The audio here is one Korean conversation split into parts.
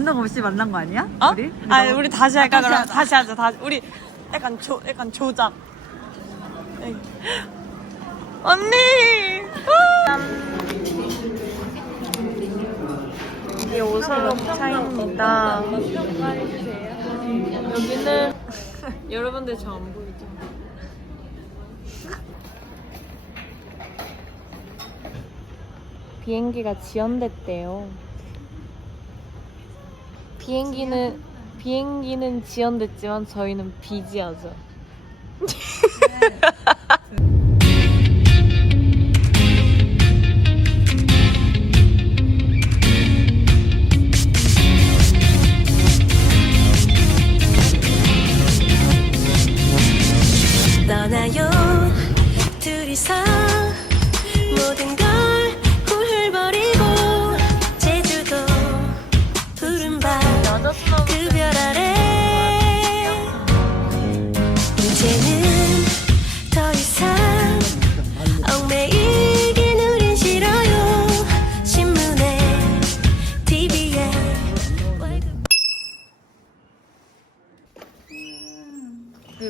감동 없이 만난 거 아니야? 어? 우리? 아, 우리 다시 할까? 아, 다시 그럼 하자. 다시 하자. 다시. 우리 약간 조, 약간 조작. 에이. 언니! 이게 오설록 차입니다. 여기는 여러분들 저안 보이죠? 비행기가 지연됐대요. 비행기는 비행기는 지연됐지만 저희는 비지하죠.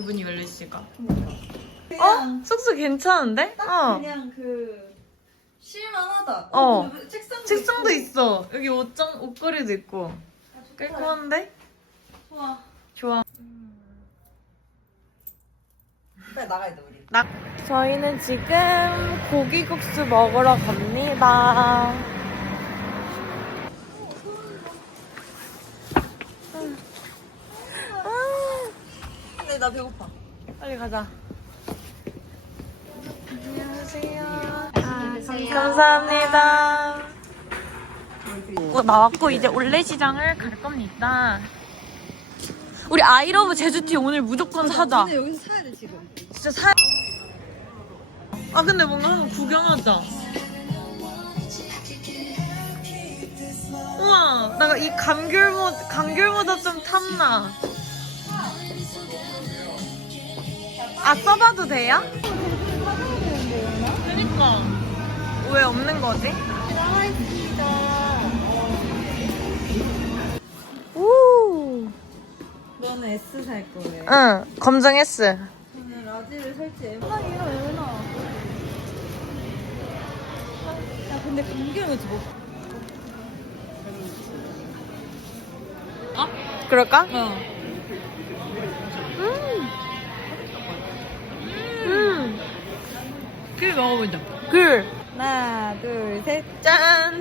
왜 문이 열려 있을까? 어? 숙소 괜찮은데? 어. 그냥 그 쉴만하다. 어. 근데 책상도, 책상도 있고. 있어. 여기 옷장 옷걸이도 있고. 깔끔한데? 좋아. 좋아. 빨리 나가야 돼 우리. 저희는 지금 고기국수 먹으러 갑니다. 근데 나 배고파. 빨리 가자. 안녕하세요. 감사합니다. 어, 나왔고 이제 올레시장을 갈 겁니다. 우리 아이러브 제주티 오늘 무조건 사자. 근데 여기서 사야 돼 지금. 진짜 사. 아 근데 뭔가 한번 구경하자. 우와, 나이 감귤 모 감귤 모자 좀 탐나. 아 써봐도 돼요? 그니까 왜 없는 거지? 오. 너는 S 살 거래. 응, 검정했어. 저는 라지를 살지 M. 아 이거 왜 나와? 야 근데 감기는 왜지 뭐? 그럴까? 어. 음. 귤 먹어보자. 귤. 하나 둘 셋. 짠.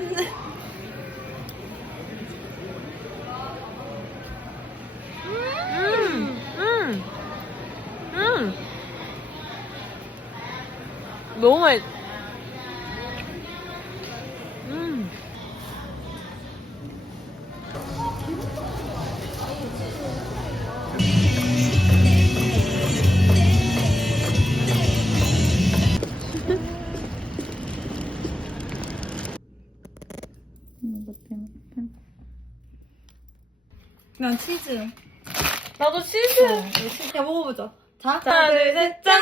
음. 음. 음. 너무 맛. 음. 난 치즈. 나도 치즈. 야 먹어보자. 자, 하나, 둘, 셋, 짠.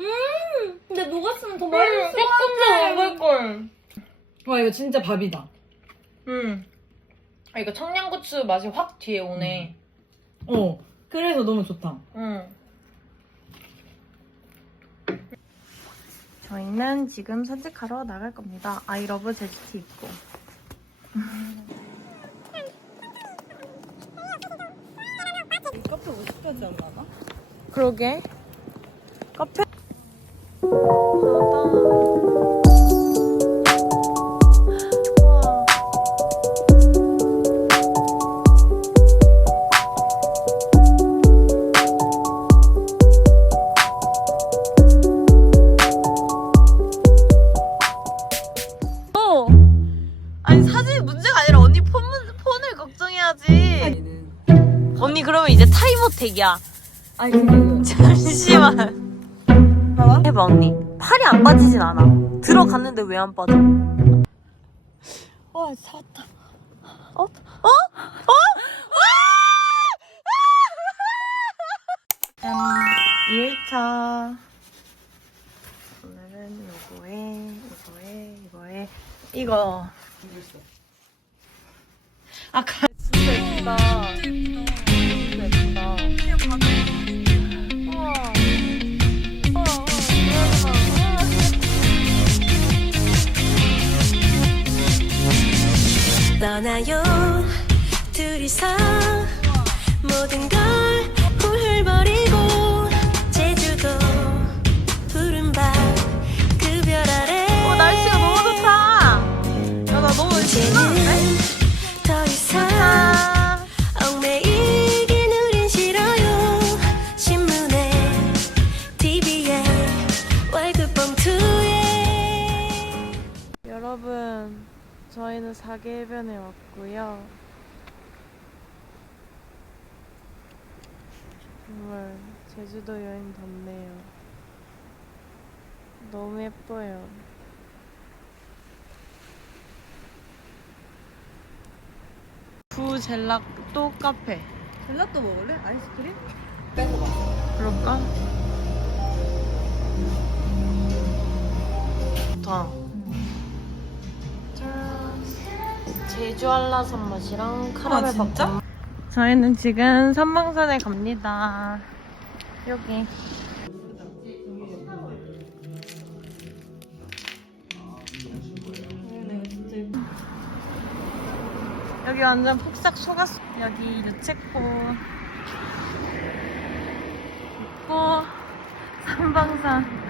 음, 근데 녹았으면 더 조금 더 먹을 걸. 와 이거 진짜 밥이다. 음. 아, 이거 청양고추 맛이 확 뒤에 오네. 어. 그래서 너무 좋다. 응. 저희는 지금 산책하러 나갈 겁니다. 아이러브 제주티 입고. 이 카페 50까지 안 나가? 그러게. 카페. 타이머택이야. 아니 잠시만. 봐봐. 해봐 언니. 팔이 안 빠지진 않아. 들어갔는데 왜 안 빠져? 와 사왔다. 어? 어? 어? 짠. 2일차. 오늘은 요거에, 이거에, 이거에 이거. 아, 가... 진짜 예쁘다. 떠나요. 둘이서 해변에 왔고요. 정말 제주도 여행 덥네요. 너무 예뻐요. 부젤락또 카페. 젤라또 먹을래? 아이스크림? 그럴까? 좋다. 제주 한라산 맛이랑 카라멜 아, 진짜? 저희는 지금 삼방산에 갑니다. 여기. 여기 완전 폭삭 속았어. 여기 유채꽃 있고 삼방산.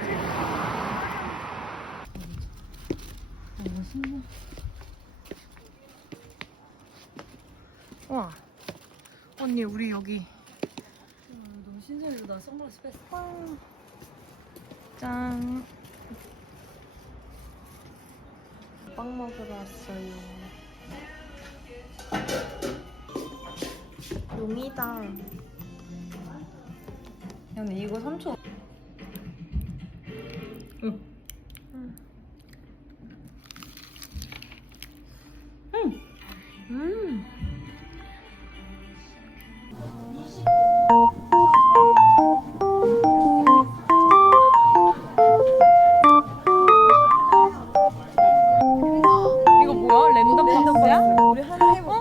와 언니 우리 여기 너무 신선해서 나 선글라스 뺐어. 짠. 빵 먹으러 왔어요. 용이다. 근데 이거 3초. 음. 우리 하나 해볼까?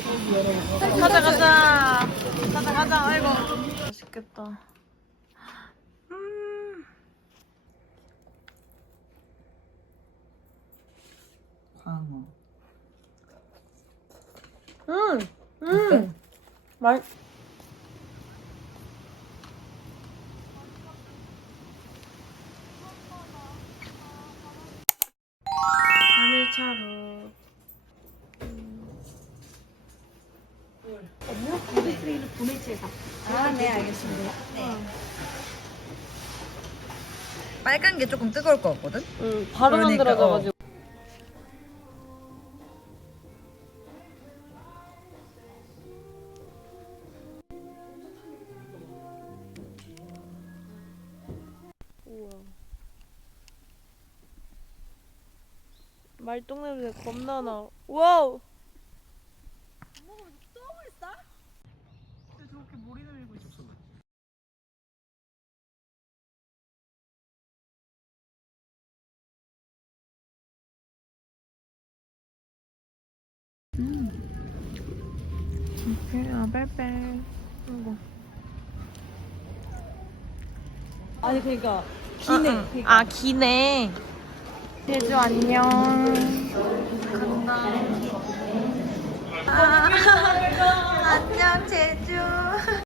가자 가자 가자 가자 아이고 맛있겠다. 음. 광어. 음. 음. 맛 아, 네, 알겠습니다. 빨간 게 조금 뜨거울 것 같거든? 응, 바로 그러니까, 만들어져가지고. 우와. 말똥 냄새 겁나 나. 와우. 저렇게 머리 내밀고 있어. 아, 빨빨. 이거. 아니, 그러니까 기네. 응, 응. 아, 기네. 제주 안녕. 간다. 아, 안녕, 제주.